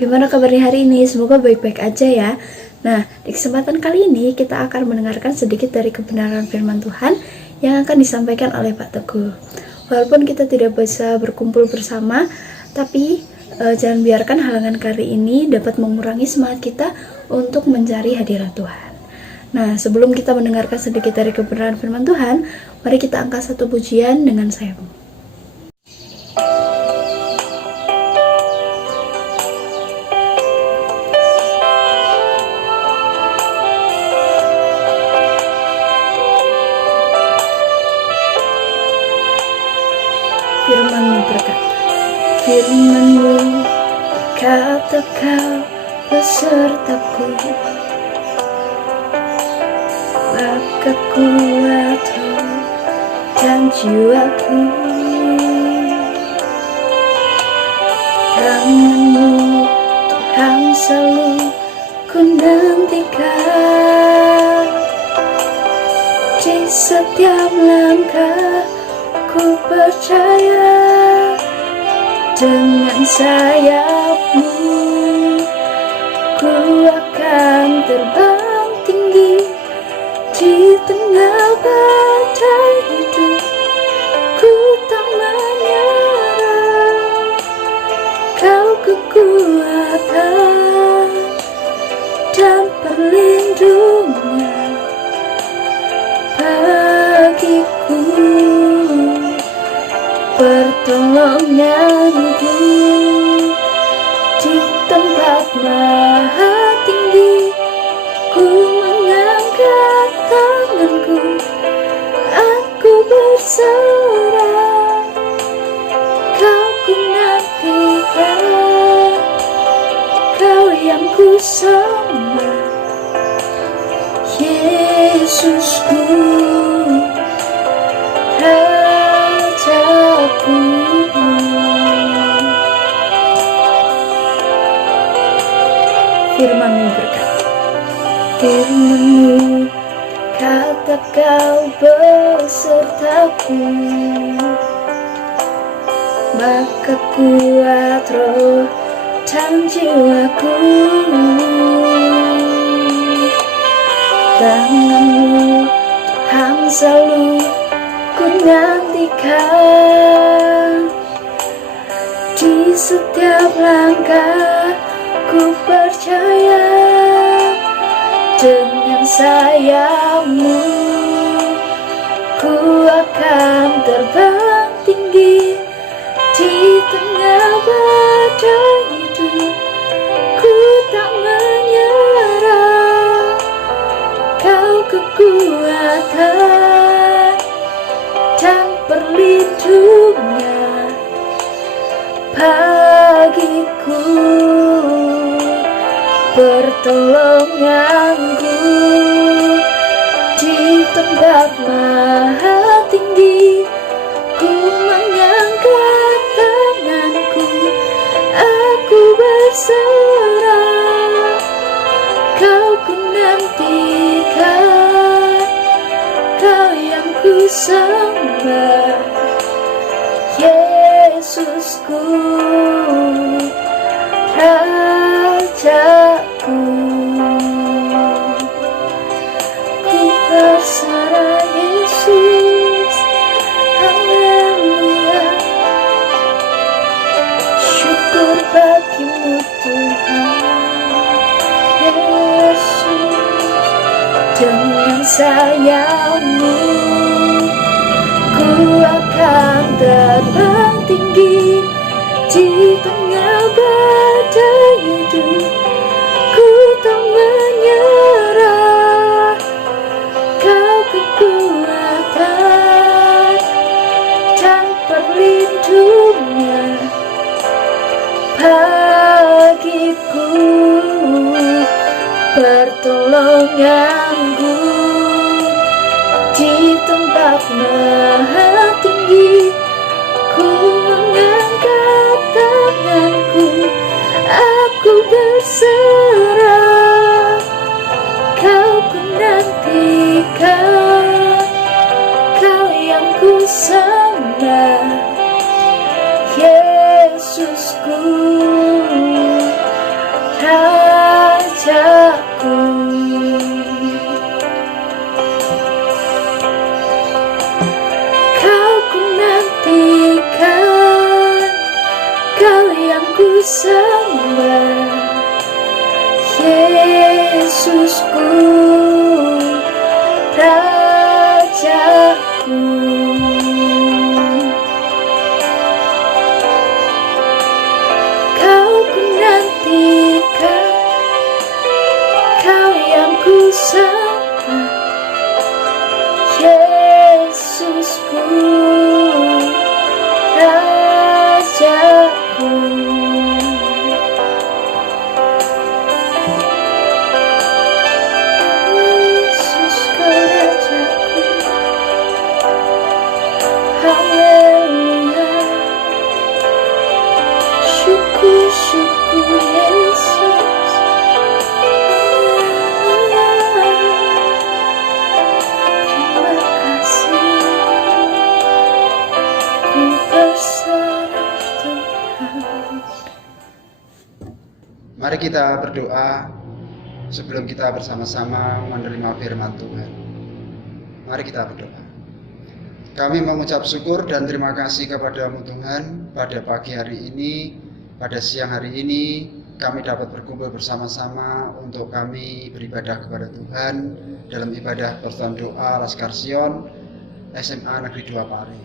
bagaimana kabarnya hari ini? Semoga baik-baik aja ya. Nah, di kesempatan kali ini kita akan mendengarkan sedikit dari kebenaran firman Tuhan yang akan disampaikan oleh Pak Teguh. Walaupun kita tidak bisa berkumpul bersama, tapi jangan biarkan halangan kali ini dapat mengurangi semangat kita untuk mencari hadirat Tuhan. Nah, sebelum kita mendengarkan sedikit dari kebenaran firman Tuhan, mari kita angkat satu pujian dengan saya. Firman-Mu berkata, firman-Mu kata Kau besertaku, maka kuat roh dan jiwaku. Tangan-Mu Tuhan selalu ku nantikan, di setiap langkah ku percaya, dengan sayap-Mu ku akan terbang tinggi di tengah badai hidup. Ku tak menyerah, Kau kekuatan dan perlindungan bagiku, pertolonganku di tempat maha tinggi. Ku mengangkat tanganku, aku berserah, Kau ku nantikan, Kau yang ku sembah, Yesusku, Rajaku. Firman-Mu berkata, firman-Mu kata Kau besertaku, maka kuat roh dan jiwaku. Tangan-Mu Tuhan selalu ku nantikan, di setiap langkah ku percaya, dengan sayap-Mu ku akan terbang tinggi di tengah badai hidup. Ku tak menyerah, Kau kekuatan dan perlindungan bagiku, pertolonganku di tempat maha tinggi. Ku mengangkat tanganku, aku berserah, Kau ku nantikan, Kau yang ku sembah, Yesusku, Rajaku. Ku berserah Yesus, haleluya. Syukur bagi-Mu Tuhan Yesus. Dengan sayap-Mu ku akan terbang tinggi di tengah badai hidup. Ku tak menyerah, Kau kekuatan dan perlindungan bagiku, pertolonganku di tempat maha tinggi. Ku mengangkat tanganku, aku berserah, Kau ku nantikan, Kau yang ku sembah, Yesusku, Mari kita berdoa sebelum kita bersama-sama menerima firman Tuhan. Mari kita berdoa. Kami mengucap syukur dan terima kasih kepadamu Tuhan, pada pagi hari ini, pada siang hari ini, kami dapat berkumpul bersama-sama untuk kami beribadah kepada Tuhan dalam ibadah persekutuan doa Laskar Sion SMA Negeri 2 Pare.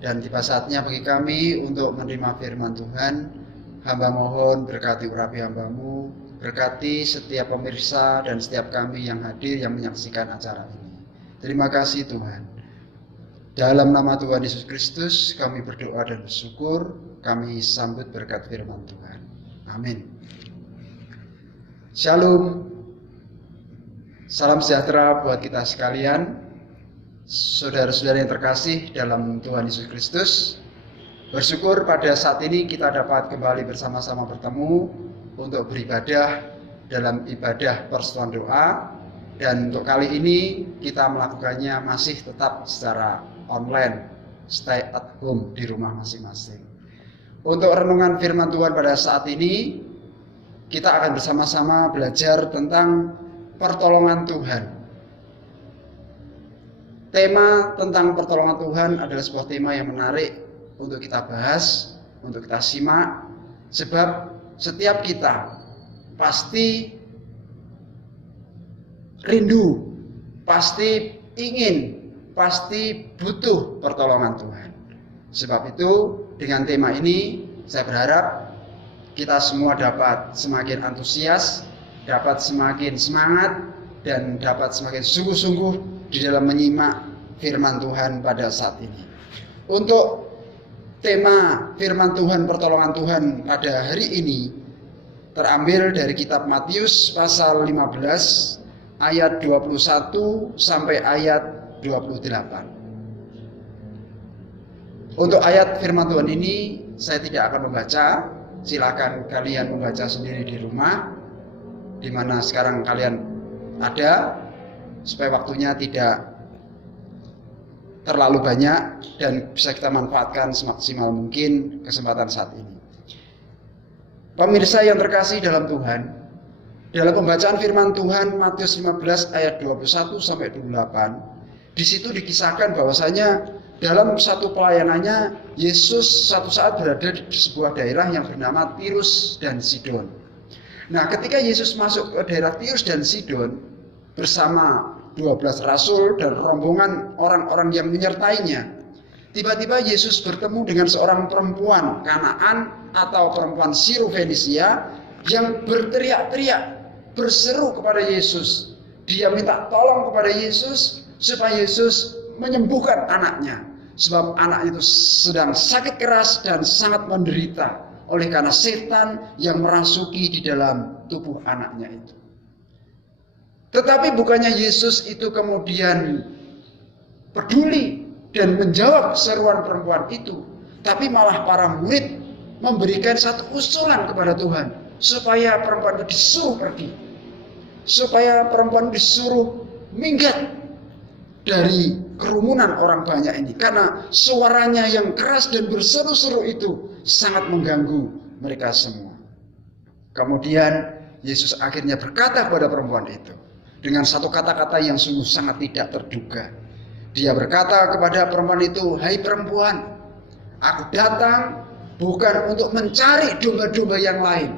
Dan tiba saatnya bagi kami untuk menerima firman Tuhan. Hamba mohon berkati urapi hambamu, berkati setiap pemirsa dan setiap kami yang hadir yang menyaksikan acara ini. Terima kasih Tuhan. Dalam nama Tuhan Yesus Kristus kami berdoa dan bersyukur. Kami sambut berkat firman Tuhan. Amin. Shalom. Salam sejahtera buat kita sekalian. Saudara-saudara yang terkasih dalam Tuhan Yesus Kristus, bersyukur pada saat ini kita dapat kembali bersama-sama bertemu untuk beribadah dalam ibadah persekutuan doa. Dan untuk kali ini kita melakukannya masih tetap secara online, stay at home di rumah masing-masing. Untuk renungan firman Tuhan pada saat ini, kita akan bersama-sama belajar tentang pertolongan Tuhan. Tema tentang pertolongan Tuhan adalah sebuah tema yang menarik untuk kita bahas, untuk kita simak. Sebab setiap kita pasti rindu, pasti ingin, pasti butuh pertolongan Tuhan. Sebab itu dengan tema ini saya berharap kita semua dapat semakin antusias, dapat semakin semangat, dan dapat semakin sungguh-sungguh di dalam menyimak firman Tuhan pada saat ini. Untuk tema firman Tuhan, pertolongan Tuhan pada hari ini terambil dari kitab Matius pasal 15 ayat 21 sampai ayat 28. Untuk ayat firman Tuhan ini saya tidak akan membaca. Silakan kalian membaca sendiri di rumah, di mana sekarang kalian ada, supaya waktunya tidak terlalu banyak dan bisa kita manfaatkan semaksimal mungkin kesempatan saat ini. Pemirsa yang terkasih dalam Tuhan, dalam pembacaan firman Tuhan Matius 15 ayat 21 sampai 28, di situ dikisahkan bahwasanya dalam satu pelayanannya Yesus satu saat berada di sebuah daerah yang bernama Tirus dan Sidon. Nah, ketika Yesus masuk ke daerah Tirus dan Sidon bersama 12 rasul dan rombongan orang-orang yang menyertainya, tiba-tiba Yesus bertemu dengan seorang perempuan Kanaan atau perempuan Sirofenisia yang berteriak-teriak, berseru kepada Yesus. Dia minta tolong kepada Yesus supaya Yesus menyembuhkan anaknya, sebab anaknya itu sedang sakit keras dan sangat menderita oleh karena setan yang merasuki di dalam tubuh anaknya itu. Tetapi bukannya Yesus itu kemudian peduli dan menjawab seruan perempuan itu, tapi malah para murid memberikan satu usulan kepada Tuhan supaya perempuan itu disuruh pergi, supaya perempuan disuruh minggat dari kerumunan orang banyak ini, karena suaranya yang keras dan berseru-seru itu sangat mengganggu mereka semua. Kemudian Yesus akhirnya berkata kepada perempuan itu dengan satu kata-kata yang sungguh sangat tidak terduga. Dia berkata kepada perempuan itu, "Hai perempuan, aku datang bukan untuk mencari domba-domba yang lain.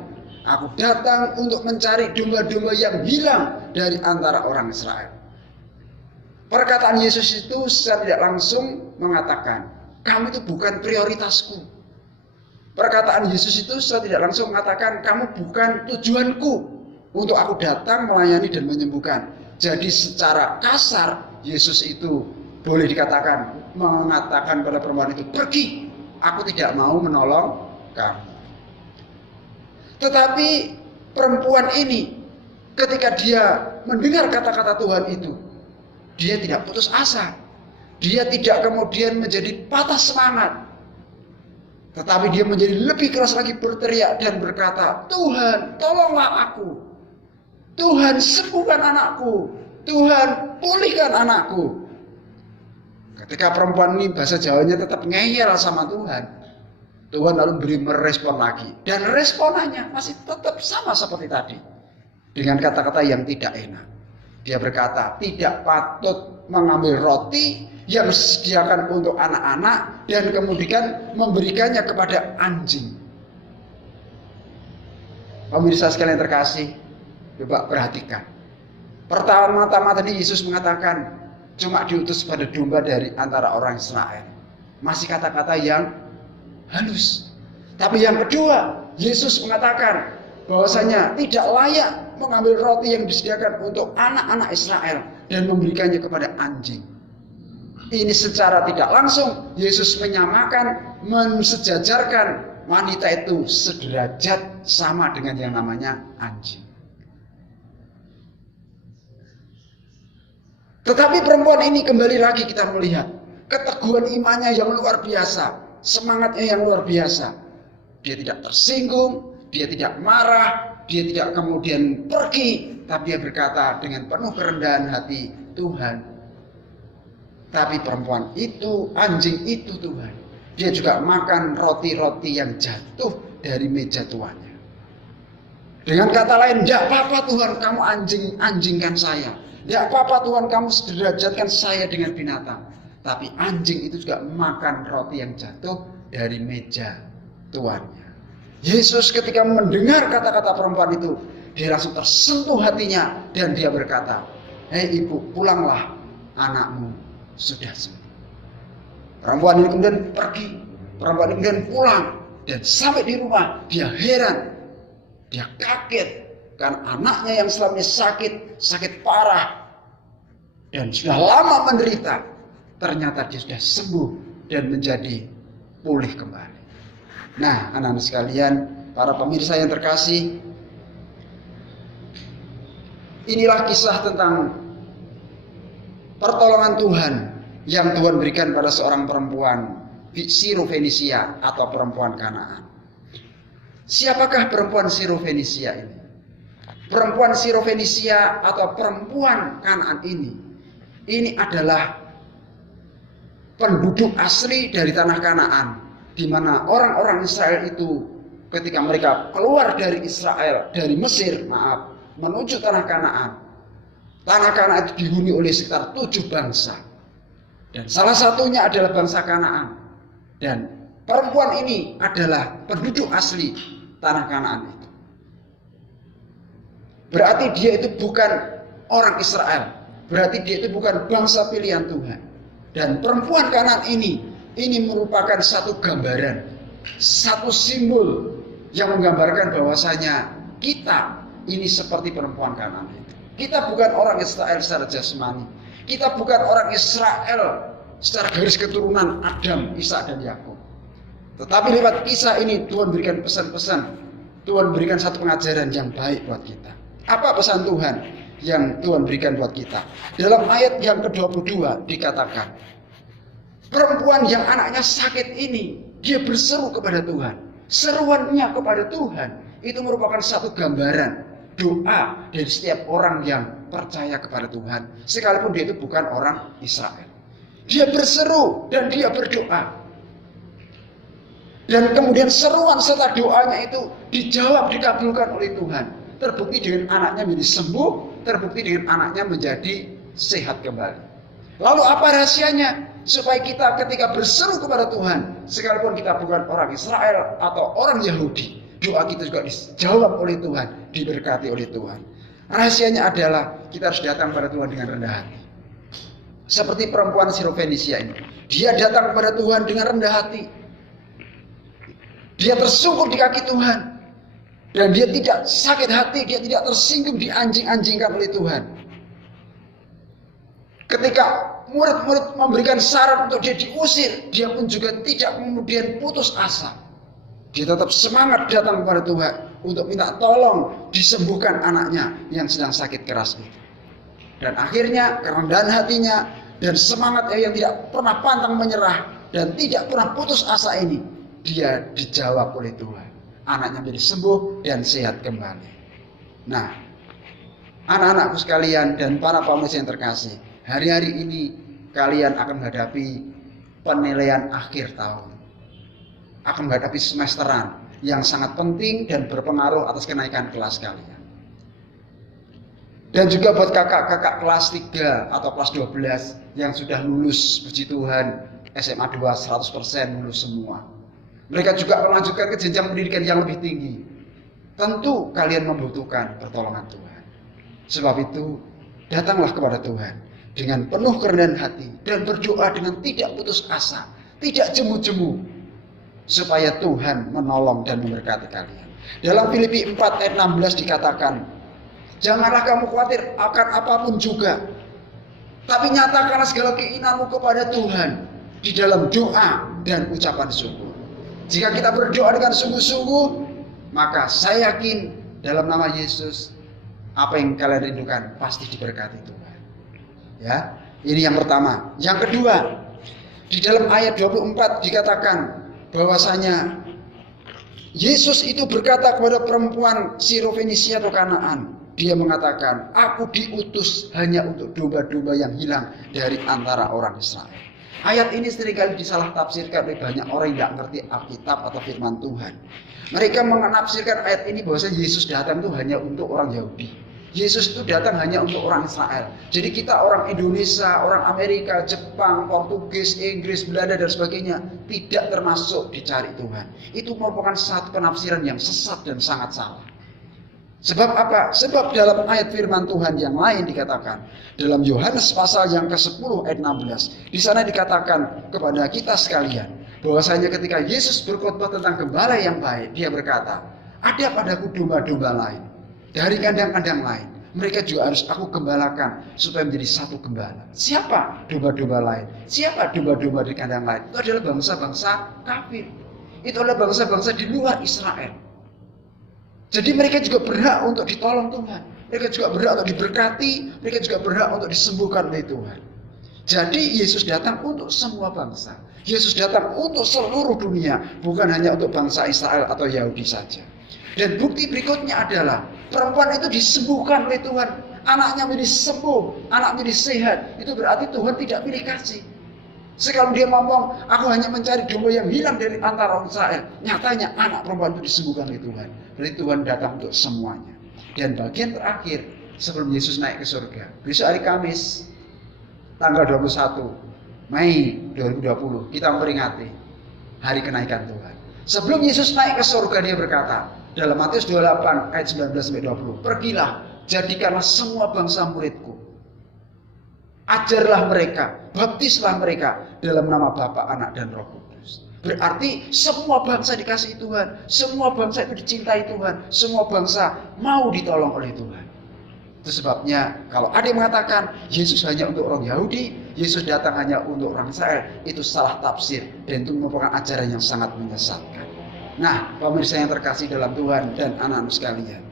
Aku datang untuk mencari domba-domba yang hilang dari antara orang Israel." Perkataan Yesus itu secara tidak langsung mengatakan, kamu itu bukan prioritasku. Perkataan Yesus itu secara tidak langsung mengatakan, kamu bukan tujuanku untuk aku datang melayani dan menyembuhkan. Jadi secara kasar Yesus itu boleh dikatakan mengatakan pada perempuan itu, pergi, aku tidak mau menolong kamu. Tetapi perempuan ini ketika dia mendengar kata-kata Tuhan itu, dia tidak putus asa. Dia tidak kemudian menjadi patah semangat. Tetapi dia menjadi lebih keras lagi berteriak dan berkata, Tuhan, tolonglah aku. Tuhan, sembuhkan anakku. Tuhan, pulihkan anakku. Ketika perempuan ini bahasa Jawanya tetap ngeyel sama Tuhan. Tuhan lalu beri merespon lagi. Dan responannya masih tetap sama seperti tadi. Dengan kata-kata yang tidak enak. Dia berkata, tidak patut mengambil roti yang disediakan untuk anak-anak dan kemudian memberikannya kepada anjing. Pemirsa sekalian terkasih, coba perhatikan. Pertama-tama tadi Yesus mengatakan, cuma diutus pada domba dari antara orang Israel. Masih kata-kata yang halus. Tapi yang kedua, Yesus mengatakan bahwasanya tidak layak mengambil roti yang disediakan untuk anak-anak Israel dan memberikannya kepada anjing. Ini secara tidak langsung Yesus menyamakan, mensejajarkan wanita itu sederajat sama dengan yang namanya anjing. Tetapi perempuan ini kembali lagi kita melihat keteguhan imannya yang luar biasa, semangatnya yang luar biasa. Dia tidak tersinggung, dia tidak marah, dia tidak kemudian pergi, tapi dia berkata dengan penuh kerendahan hati, Tuhan. Tapi perempuan itu, anjing itu Tuhan, dia juga makan roti-roti yang jatuh dari meja tuannya. Dengan kata lain, tidak apa-apa Tuhan, kamu anjingkan saya. Tidak apa-apa Tuhan, kamu sederajatkan saya dengan binatang. Tapi anjing itu juga makan roti yang jatuh dari meja tuannya. Yesus ketika mendengar kata-kata perempuan itu, dia langsung tersentuh hatinya dan dia berkata, hei ibu, pulanglah, anakmu sudah sembuh. Perempuan ini kemudian pergi, perempuan ini kemudian pulang, dan sampai di rumah dia heran, dia kaget karena anaknya yang selama ini sakit parah dan sudah lama menderita, ternyata dia sudah sembuh dan menjadi pulih kembali. Nah, anak-anak sekalian, para pemirsa yang terkasih, inilah kisah tentang pertolongan Tuhan yang Tuhan berikan pada seorang perempuan Sirofenisia atau perempuan Kanaan. Siapakah perempuan Sirofenisia ini? Perempuan Sirofenisia atau perempuan Kanaan ini adalah penduduk asli dari tanah Kanaan, di mana orang-orang Israel itu ketika mereka keluar dari Mesir, menuju tanah Kanaan. Tanah Kanaan itu dihuni oleh sekitar 7 bangsa. Dan salah satunya adalah bangsa Kanaan. Dan perempuan ini adalah penduduk asli tanah Kanaan itu. Berarti dia itu bukan orang Israel. Berarti dia itu bukan bangsa pilihan Tuhan. Dan perempuan Kanaan ini merupakan satu gambaran, satu simbol yang menggambarkan bahwasanya kita ini seperti perempuan Kanaan itu. Kita bukan orang Israel secara jasmani. Kita bukan orang Israel secara garis keturunan Adam, Ishak dan Yakub. Tetapi lewat kisah ini Tuhan berikan pesan-pesan. Tuhan berikan satu pengajaran yang baik buat kita. Apa pesan Tuhan yang Tuhan berikan buat kita? Dalam ayat yang ke-22 dikatakan, perempuan yang anaknya sakit ini, dia berseru kepada Tuhan. Seruannya kepada Tuhan itu merupakan satu gambaran doa dari setiap orang yang percaya kepada Tuhan, sekalipun dia itu bukan orang Israel. Dia berseru dan dia berdoa. Dan kemudian seruan serta doanya itu dijawab, dikabulkan oleh Tuhan. Terbukti dengan anaknya menjadi sembuh, terbukti dengan anaknya menjadi sehat kembali. Lalu apa rahasianya? Supaya kita ketika berseru kepada Tuhan, sekalipun kita bukan orang Israel atau orang Yahudi, doa kita juga dijawab oleh Tuhan, diberkati oleh Tuhan. Rahasianya adalah kita harus datang kepada Tuhan dengan rendah hati. Seperti perempuan Sirofenisia ini. Dia datang kepada Tuhan dengan rendah hati. Dia tersungkur di kaki Tuhan. Dan dia tidak sakit hati, dia tidak tersinggung, dianjing-anjingkan oleh Tuhan. Ketika murid-murid memberikan saran untuk dia diusir, dia pun juga tidak kemudian putus asa. Dia tetap semangat datang kepada Tuhan untuk minta tolong disembuhkan anaknya yang sedang sakit keras itu. Dan akhirnya kerendahan hatinya dan semangatnya yang tidak pernah pantang menyerah dan tidak pernah putus asa ini, dia dijawab oleh Tuhan. Anaknya menjadi sembuh dan sehat kembali. Nah, anak-anakku sekalian dan para pemirsa yang terkasih, hari-hari ini kalian akan menghadapi penilaian akhir tahun. akan menghadapi semesteran yang sangat penting dan berpengaruh atas kenaikan kelas kalian. Dan juga buat kakak-kakak kelas 3 atau kelas 12 yang sudah lulus, puji Tuhan, SMA 2 100% lulus semua. Mereka juga melanjutkan ke jenjang pendidikan yang lebih tinggi. Tentu kalian membutuhkan pertolongan Tuhan. Sebab itu, datanglah kepada Tuhan dengan penuh kerendahan hati dan berdoa dengan tidak putus asa, tidak jemu-jemu, supaya Tuhan menolong dan memberkati kalian. Dalam Filipi 4 ayat 16 dikatakan, janganlah kamu khawatir akan apapun juga, tapi nyatakanlah segala keinginanmu kepada Tuhan di dalam doa dan ucapan syukur. Jika kita berdoa dengan sungguh-sungguh, maka saya yakin dalam nama Yesus, apa yang kalian rindukan pasti diberkati Tuhan. Ya, ini yang pertama. Yang kedua, di dalam ayat 24 dikatakan bahwasanya Yesus itu berkata kepada perempuan Sirofenisia atau Kanaan. Dia mengatakan, aku diutus hanya untuk domba-domba yang hilang dari antara orang Israel. Ayat ini seringkali disalah tafsirkan oleh banyak orang yang tidak ngerti Alkitab atau firman Tuhan. Mereka menafsirkan ayat ini bahwasanya Yesus datang itu hanya untuk orang Yahudi. Yesus itu datang hanya untuk orang Israel. Jadi kita orang Indonesia, orang Amerika, Jepang, Portugis, Inggris, Belanda dan sebagainya tidak termasuk dicari Tuhan. Itu merupakan satu penafsiran yang sesat dan sangat salah. Sebab apa? Sebab dalam ayat firman Tuhan yang lain dikatakan dalam Yohanes pasal yang ke-10 ayat 16. Di sana dikatakan kepada kita sekalian bahwasanya ketika Yesus berkhotbah tentang gembala yang baik, dia berkata, ada padaku domba-domba lain dari kandang-kandang lain. Mereka juga harus aku gembalakan supaya menjadi satu gembala. Siapa domba-domba lain? Siapa domba-domba di kandang lain? Itu adalah bangsa-bangsa kafir. Itu adalah bangsa-bangsa di luar Israel. Jadi mereka juga berhak untuk ditolong Tuhan. Mereka juga berhak untuk diberkati. Mereka juga berhak untuk disembuhkan oleh Tuhan. Jadi Yesus datang untuk semua bangsa. Yesus datang untuk seluruh dunia. Bukan hanya untuk bangsa Israel atau Yahudi saja. Dan bukti berikutnya adalah perempuan itu disembuhkan oleh Tuhan. Anaknya menjadi sembuh. Anak menjadi sehat. Itu berarti Tuhan tidak pilih kasih. Sekarang dia ngomong, aku hanya mencari domba yang hilang dari antara orang Israel. Nyatanya anak perempuan itu disembuhkan oleh Tuhan. Berarti Tuhan datang untuk semuanya. Dan bagian terakhir, sebelum Yesus naik ke surga, besok hari Kamis, tanggal 21 Mei 2020, kita memperingati hari kenaikan Tuhan. Sebelum Yesus naik ke surga, dia berkata, dalam Matius 28 ayat 19-20, pergilah, jadikanlah semua bangsa muridku. Ajarlah mereka, baptislah mereka dalam nama Bapa, Anak, dan Roh Kudus. Berarti semua bangsa dikasihi Tuhan, semua bangsa itu dicintai Tuhan, semua bangsa mau ditolong oleh Tuhan. Itu sebabnya kalau ada yang mengatakan Yesus hanya untuk orang Yahudi, Yesus datang hanya untuk orang Israel, itu salah tafsir dan itu merupakan ajaran yang sangat menyesatkan. Nah, pemirsa yang terkasih dalam Tuhan dan anak-anak sekalian,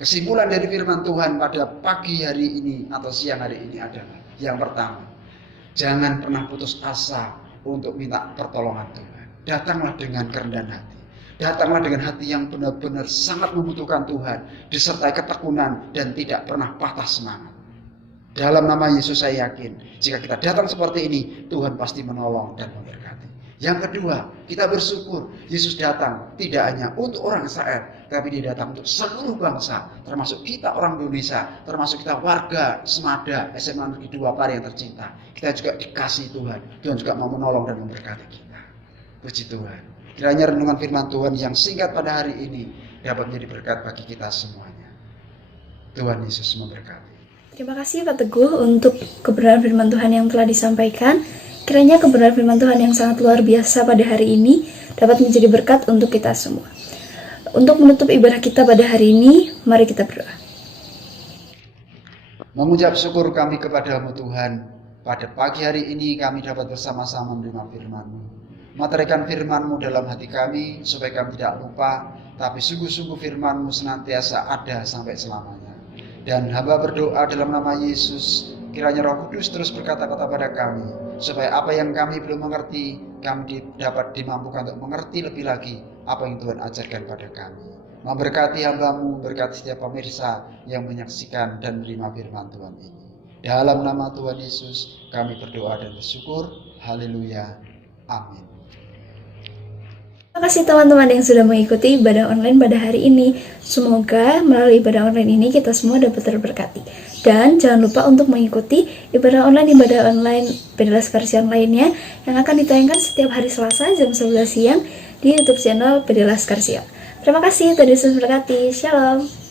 kesimpulan dari firman Tuhan pada pagi hari ini atau siang hari ini adalah yang pertama, jangan pernah putus asa untuk minta pertolongan Tuhan. Datanglah dengan kerendahan hati. Datanglah dengan hati yang benar-benar sangat membutuhkan Tuhan, disertai ketekunan dan tidak pernah patah semangat. Dalam nama Yesus saya yakin, jika kita datang seperti ini, Tuhan pasti menolong dan memberkati. Yang kedua, kita bersyukur Yesus datang tidak hanya untuk orang Israel, tapi dia datang untuk seluruh bangsa, termasuk kita orang Indonesia, termasuk kita warga Semada, SMA Negeri 2 Pare yang tercinta. Kita juga dikasih Tuhan. Tuhan juga mau menolong dan memberkati kita. Puji Tuhan. Kiranya renungan firman Tuhan yang singkat pada hari ini dapat menjadi berkat bagi kita semuanya. Tuhan Yesus memberkati. Terima kasih Pak Teguh untuk kebenaran firman Tuhan yang telah disampaikan. Kiranya kebenaran firman Tuhan yang sangat luar biasa pada hari ini dapat menjadi berkat untuk kita semua. Untuk menutup ibadah kita pada hari ini, mari kita berdoa. Mengucap syukur kami kepadamu Tuhan, pada pagi hari ini kami dapat bersama-sama menerima firman-Mu. Materikan firman-Mu dalam hati kami, supaya kami tidak lupa, tapi sungguh-sungguh firman-Mu senantiasa ada sampai selamanya. Dan hamba berdoa dalam nama Yesus, kiranya Roh Kudus terus berkata-kata pada kami, supaya apa yang kami belum mengerti, kami dapat dimampukan untuk mengerti lebih lagi apa yang Tuhan ajarkan pada kami. Memberkati hamba-Mu, berkati setiap pemirsa yang menyaksikan dan menerima firman Tuhan ini. Dalam nama Tuhan Yesus, kami berdoa dan bersyukur. Haleluya. Amin. Terima kasih teman-teman yang sudah mengikuti ibadah online pada hari ini. Semoga melalui ibadah online ini kita semua dapat terberkati. Dan jangan lupa untuk mengikuti ibadah online Bedelas Karsian lainnya yang akan ditayangkan setiap hari Selasa jam 11 siang di YouTube channel Bedelas Karsian. Terima kasih, Tuhan Yesus berkati. Shalom.